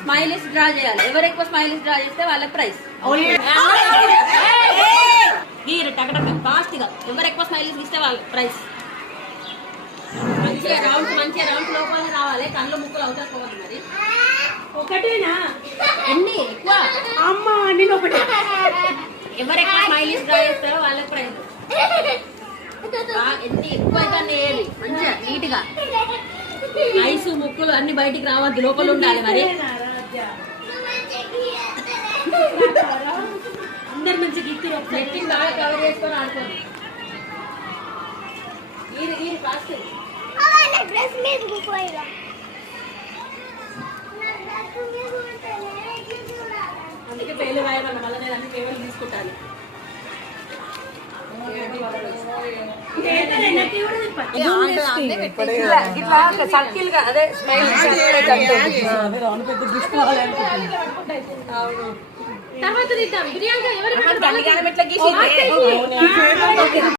Smileys draw చేయాలి. ఎవరు ఎక్కువ స్మైలీస్ డ్రా చేస్తే వాళ్ళకి ప్రైజ్. గీరు టకటక ఫాస్ట్ గా ఎవరు ఎక్కువ స్మైలీస్ ఇస్తే వాళ్ళకి ప్రైజ్. మంచిగా రౌండ్స్ లోపల రావాలి. కళ్ళు ముక్కలు అవుతారు మరి. ఒకటేనా ఎన్ని ఎక్కువ అమ్మ నేను ఒకటే. ఎవరు ఎక్కువ స్మైలీస్ డ్రా చేస్తారో వాళ్ళకి ప్రైజ్. ఎన్ని ఎక్కువ అయితే వేయాలి. మంచిగా నీట్ గా ఐస్ ముక్కులు అన్ని బయటికి రావద్దు, లోపల ఉండాలి. మరి అందరు మంచి గిత్తిరు నెట్టింగ్ బాగా కవర్ చేసుకొని ఆడుకోండి. ఈ ఫాస్ట్ అందుకే పేలు రాయమన్న. మళ్ళీ నేను అన్ని పేపర్లు తీసుకుంటాను. సర్కిల్ గా అదే తర్వాత తీద్దాం. బిర్యానీ ఎవరు